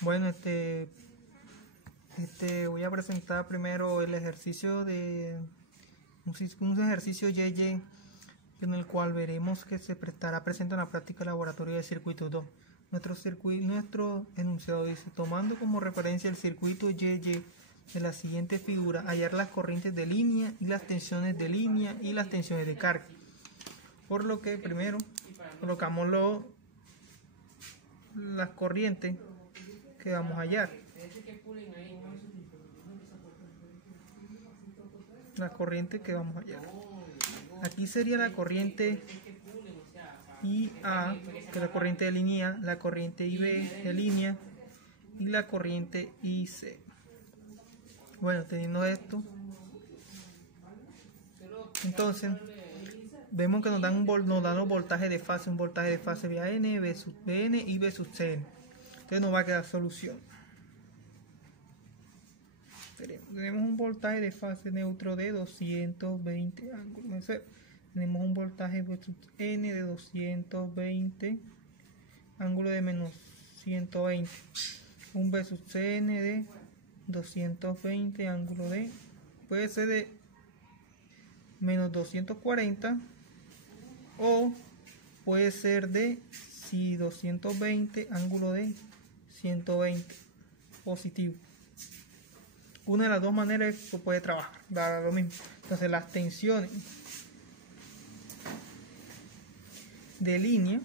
Bueno, voy a presentar primero el ejercicio de un ejercicio YY en el cual veremos que se estará presente en la práctica laboratorio del circuito 2. Nuestro enunciado dice: tomando como referencia el circuito YY de la siguiente figura, hallar las corrientes de línea y las tensiones de línea y las tensiones de carga. Por lo que primero colocamos las corrientes que vamos a hallar. La corriente que vamos a hallar. Aquí sería la corriente IA, que es la corriente de línea, la corriente IB de línea y la corriente IC. Bueno, teniendo esto, entonces vemos que nos dan los voltajes de fase, un voltaje de fase VAN, V sub BN y V sub CN. Entonces nos va a quedar solución. Tenemos un voltaje de fase neutro de 220 ángulos. Tenemos un voltaje V sub N de 220 ángulo de menos 120. Un V sub CN de 220 ángulo de, puede ser de menos 240 o puede ser de 220 ángulo de 120 positivo. Una de las dos maneras se puede trabajar, da lo mismo. Entonces las tensiones de línea,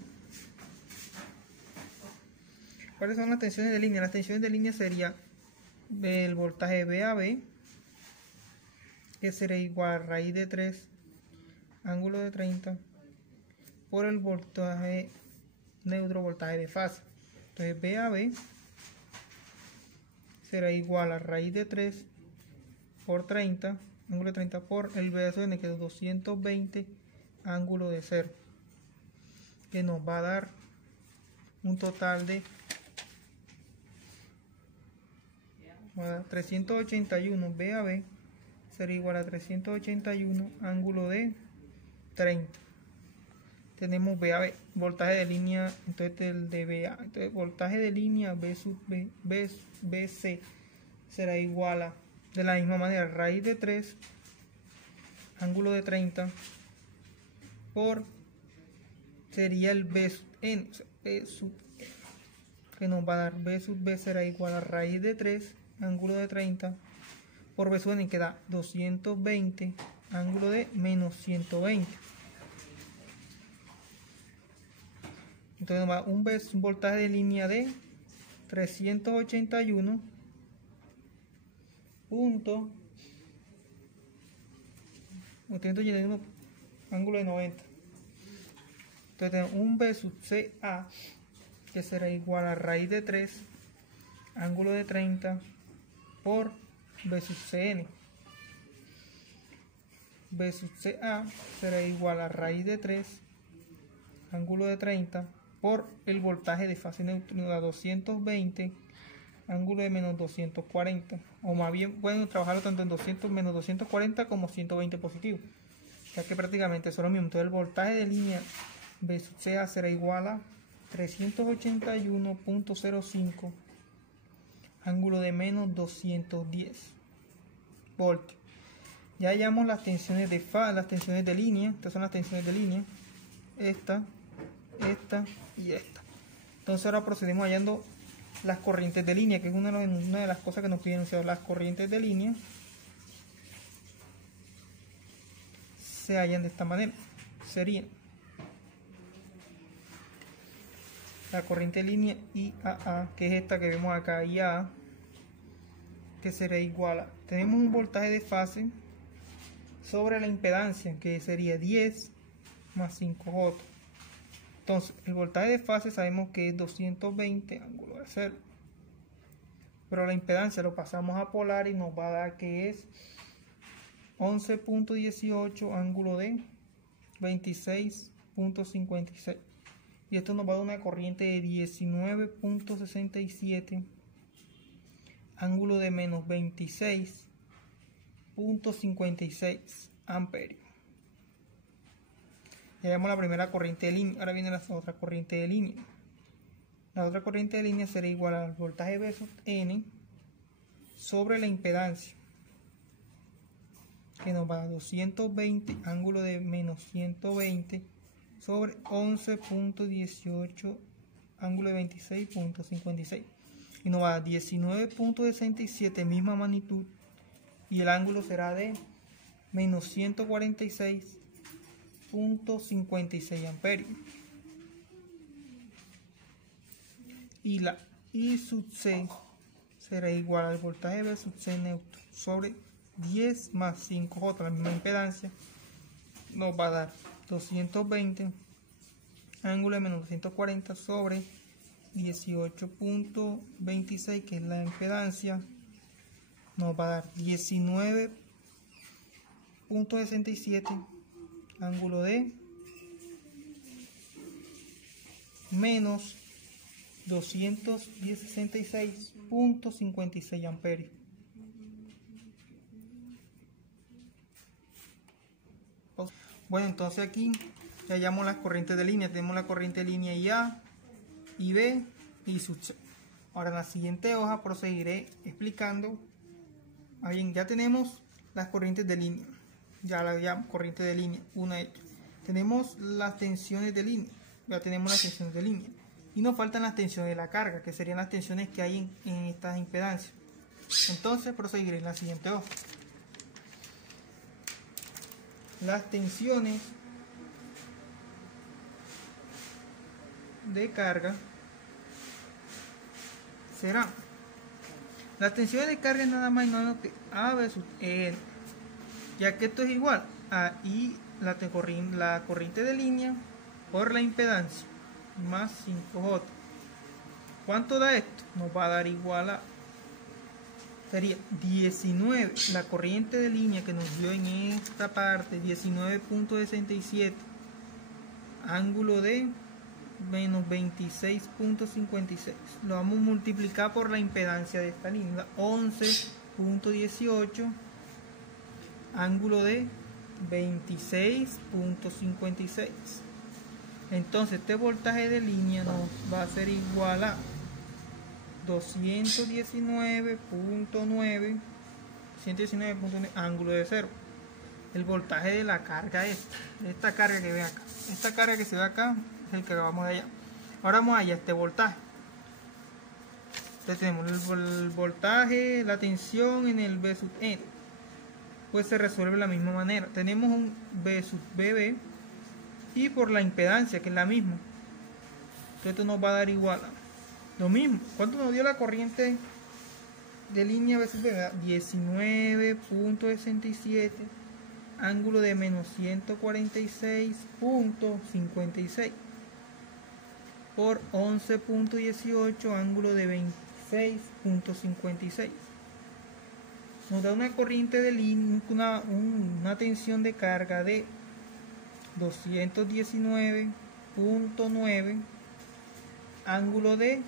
¿cuáles son las tensiones de línea? Las tensiones de línea sería el voltaje VAB, que será igual a raíz de 3 ángulo de 30 por el voltaje neutro, voltaje de fase. Entonces VAB será igual a raíz de 3 por 30 ángulo de 30 por el V sub N, que es 220 ángulo de 0, que nos va a dar un total de 381. VAB será igual a 381 ángulo de 30. Tenemos VAB, voltaje de línea, entonces el de VA, entonces voltaje de línea B sub B, BC será igual a, de la misma manera, raíz de 3 ángulo de 30 por, sería el B sub N, B sub N, que nos va a dar B sub B será igual a raíz de 3 ángulo de 30 por B sub N, que da 220 ángulo de menos 120. Entonces nos va un voltaje de línea de 381 ángulo de 90. Entonces tenemos un B sub CA, que será igual a raíz de 3 ángulo de 30 por B sub CN. B sub CA será igual a raíz de 3 ángulo de 30 por el voltaje de fase neutro a 220 ángulo de menos 240, o más bien pueden trabajarlo tanto en 200 menos 240 como 120 positivo, ya que prácticamente son lo mismo. Entonces el voltaje de línea B sub CA será igual a 381.05 ángulo de menos 210 voltios. Ya hallamos las tensiones de las tensiones de línea. Estas son las tensiones de línea, esta y esta. Entonces ahora procedemos hallando las corrientes de línea, que es una de las cosas que nos piden enunciar. Las corrientes de línea se hallan de esta manera. Sería la corriente de línea IAA, que es esta que vemos acá, IAA, que será igual a, tenemos un voltaje de fase sobre la impedancia, que sería 10 más 5J. Entonces el voltaje de fase sabemos que es 220 ángulo de 0, pero la impedancia lo pasamos a polar y nos va a dar que es 11.18 ángulo de 26.56, y esto nos va a dar una corriente de 19.67 ángulo de menos 26.56 amperios. Ya vemos la primera corriente de línea. Ahora viene la otra corriente de línea. La otra corriente de línea será igual al voltaje V sub n sobre la impedancia, que nos va a 220 ángulo de menos 120 sobre 11.18 ángulo de 26.56, y nos va a 19.67, misma magnitud, y el ángulo será de menos 146.56 amperios. Y la I sub C será igual al voltaje V sub C neutro sobre 10 más 5J, la misma impedancia, nos va a dar 220 ángulo de menos 240 sobre 18.26, que es la impedancia, nos va a dar 19.67 ángulo de menos 266.56 amperios. Bueno, entonces aquí ya hallamos las corrientes de línea. Tenemos la corriente de línea IA, IB y sub C. Ahora en la siguiente hoja proseguiré explicando. Bien, ya tenemos las corrientes de línea. Ya la llamo corriente de línea, una hecha. Tenemos las tensiones de línea. Ya tenemos las tensiones de línea. Y nos faltan las tensiones de la carga, que serían las tensiones que hay en estas impedancias. Entonces proseguiré en la siguiente hoja. Las tensiones de carga serán, las tensiones de carga es nada más y nada menos que A versus EL, ya que esto es igual a I, la corriente de línea por la impedancia, más 5J. ¿Cuánto da esto? Nos va a dar igual a, sería 19, la corriente de línea que nos dio en esta parte, 19.67, ángulo de menos 26.56. Lo vamos a multiplicar por la impedancia de esta línea, 11.18, ángulo de 26.56. Entonces este voltaje de línea nos va a ser igual a 219.9 ángulo de 0. El voltaje de la carga esta carga que ve acá, esta carga que se ve acá es el que vamos allá. Ahora vamos allá, este voltaje. Entonces tenemos el voltaje, la tensión en el V sub N. Pues se resuelve de la misma manera. Tenemos un V sub BB y por la impedancia, que es la misma. Entonces esto nos va a dar igual a lo mismo. ¿Cuánto nos dio la corriente de línea V sub BB? 19.67, ángulo de menos 146.56 por 11.18, ángulo de 26.56. Nos da una corriente de línea, una tensión de carga de 219.9, ángulo de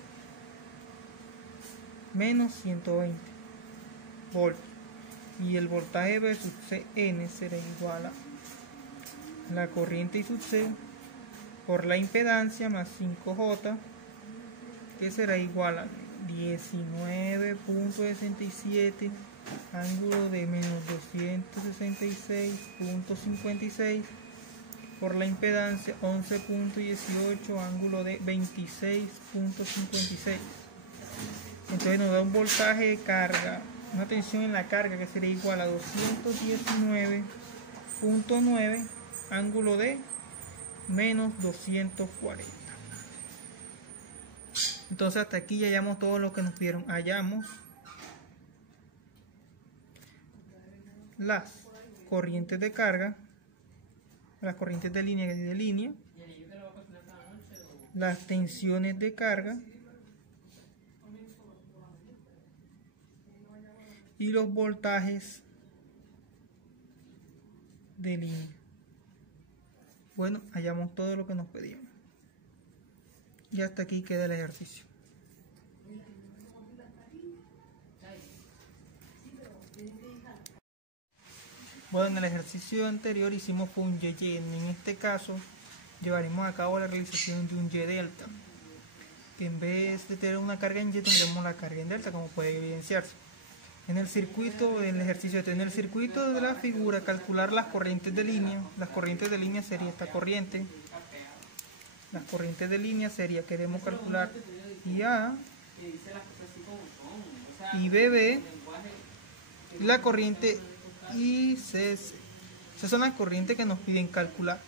menos 120 voltios. Y el voltaje V sub Cn será igual a la corriente I sub C por la impedancia más 5J, que será igual a 19.67, ángulo de menos 266.56 por la impedancia 11.18, ángulo de 26.56. Entonces nos da un voltaje de carga, una tensión en la carga que sería igual a 219.9, ángulo de menos 240. Entonces hasta aquí ya hallamos todo lo que nos pidieron. Hallamos las corrientes de carga, las corrientes de línea, las tensiones de carga y los voltajes de línea. Bueno, hallamos todo lo que nos pedían. Y hasta aquí queda el ejercicio. Bueno, en el ejercicio anterior hicimos un YY. En este caso llevaremos a cabo la realización de un Y delta, que en vez de tener una carga en Y tendremos la carga en delta, como puede evidenciarse. En el circuito, en el ejercicio en el circuito de la figura, calcular las corrientes de línea. Las corrientes de línea sería esta corriente. Las corrientes de línea sería, queremos calcular IA y BB, y la corriente ICC. Esas son las corrientes que nos piden calcular.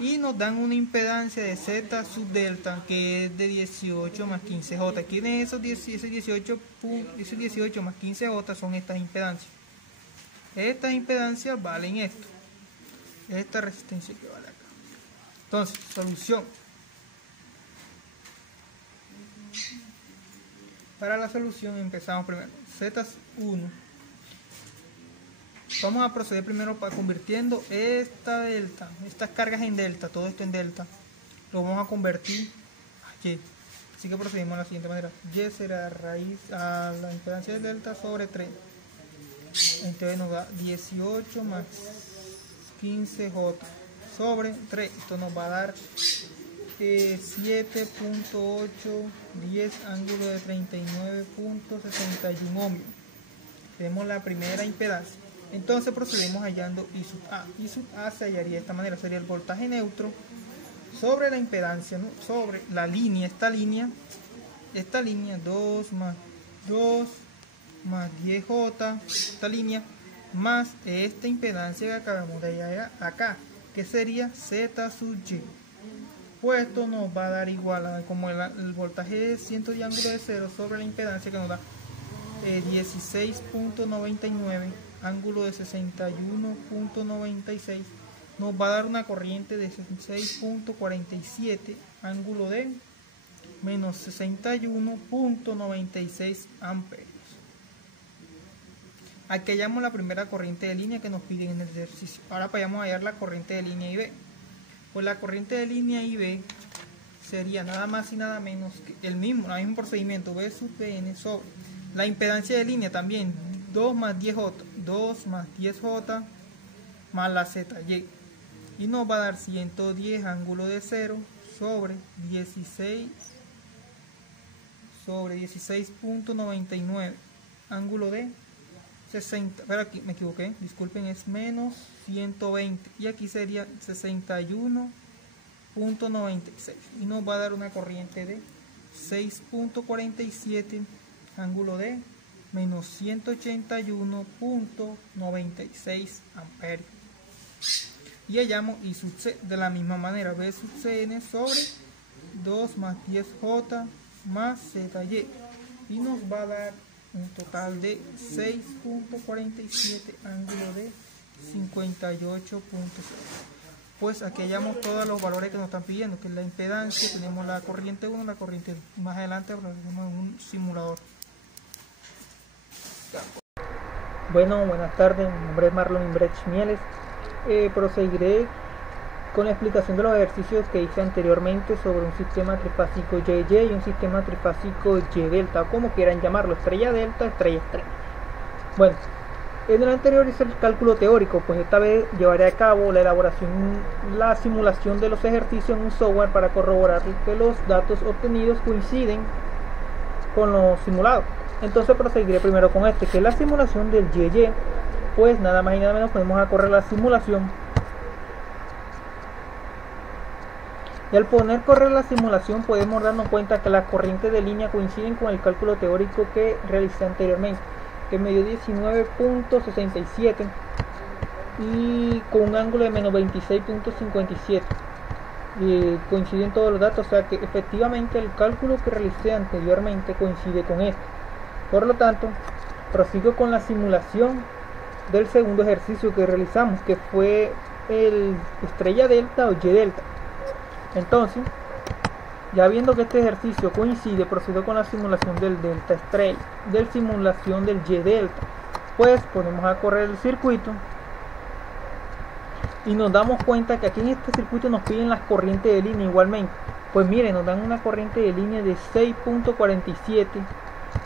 Y nos dan una impedancia de Z sub delta que es de 18 más 15J. ¿Quiénes esos 18 más 15J? Son estas impedancias. Estas impedancias valen esto. Esta resistencia que vale acá. Entonces, solución. Para la solución empezamos primero. Z1. Vamos a proceder primero para convirtiendo esta delta, estas cargas en delta, todo esto en delta, lo vamos a convertir a Y. Así que procedimos de la siguiente manera. Y será raíz a la impedancia de delta sobre 3. Entonces nos da 18 más 15J sobre 3. Esto nos va a dar 7.810 ángulo de 39.61 ohmios. Tenemos la primera impedancia. Entonces procedemos hallando I sub A. I sub A se hallaría de esta manera, sería el voltaje neutro sobre la impedancia, ¿no? Sobre la línea, esta línea 2 más 10J, esta línea, más esta impedancia que acabamos de hallar acá, que sería Z sub Y. Pues esto nos va a dar igual a como el voltaje de 100 de ángulo de 0 sobre la impedancia, que nos da 16.99 ángulo de 61.96, nos va a dar una corriente de 6.47 ángulo de menos 61.96 amperios. Aquí hallamos la primera corriente de línea que nos piden en el ejercicio. Ahora vayamos a hallar la corriente de línea IB. Pues la corriente de línea IB sería nada más y nada menos que el mismo procedimiento, V sub N sobre la impedancia de línea también, 2 más 10J más la ZY, y nos va a dar 110 ángulo de 0 sobre 16.99 ángulo de 60, pero aquí me equivoqué, disculpen, es menos 120, y aquí sería 61.96, y nos va a dar una corriente de 6.47 ángulo de menos 181.96 amperios. Y hallamos I sub C de la misma manera, V sub Cn sobre 2 más 10J más ZY, y nos va a dar un total de 6.47 ángulo de 58.0. Pues aquí hallamos todos los valores que nos están pidiendo, que es la impedancia, tenemos la corriente 1, la corriente 2. Más adelante hablaremos en un simulador. Bueno, buenas tardes, mi nombre es Marlon Imbrecht Mieles. Proseguiré con la explicación de los ejercicios que hice anteriormente sobre un sistema trifásico YY y un sistema trifásico Y delta, o como quieran llamarlo, estrella delta, estrella extrema. Bueno, en el anterior hice el cálculo teórico, pues esta vez llevaré a cabo la simulación de los ejercicios en un software para corroborar que los datos obtenidos coinciden con los simulados. Entonces proseguiré primero con este, que es la simulación del YY. Pues nada más y nada menos podemos correr la simulación. Y al correr la simulación podemos darnos cuenta que las corrientes de línea coinciden con el cálculo teórico que realicé anteriormente, que me dio 19.67 y con un ángulo de menos 26.57. Y coinciden todos los datos, o sea que efectivamente el cálculo que realicé anteriormente coincide con este. Por lo tanto, prosigo con la simulación del segundo ejercicio que realizamos, que fue el estrella delta o Y delta. Entonces, ya viendo que este ejercicio coincide, procedo con la simulación del delta estrella, del simulación del Y delta. Pues ponemos a correr el circuito y nos damos cuenta que aquí en este circuito nos piden las corrientes de línea igualmente. Pues miren, nos dan una corriente de línea de 6.47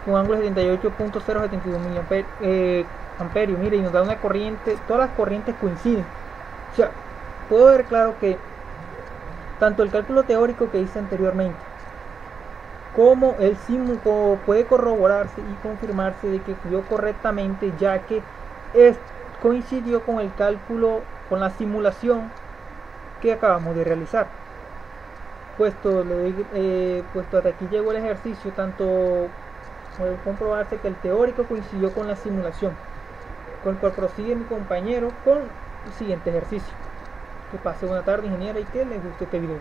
con ángulo de 78.072 miliamperios. Miren, y nos da una corriente, todas las corrientes coinciden. O sea, puedo ver claro que tanto el cálculo teórico que hice anteriormente cómo el cómo puede corroborarse y confirmarse de que ocurrió correctamente, ya que coincidió con el cálculo, con la simulación que acabamos de realizar. Puesto hasta aquí llegó el ejercicio, tanto puede comprobarse que el teórico coincidió con la simulación, con el cual prosigue mi compañero con el siguiente ejercicio. Que pase buena tarde, ingeniera, y que les guste este video.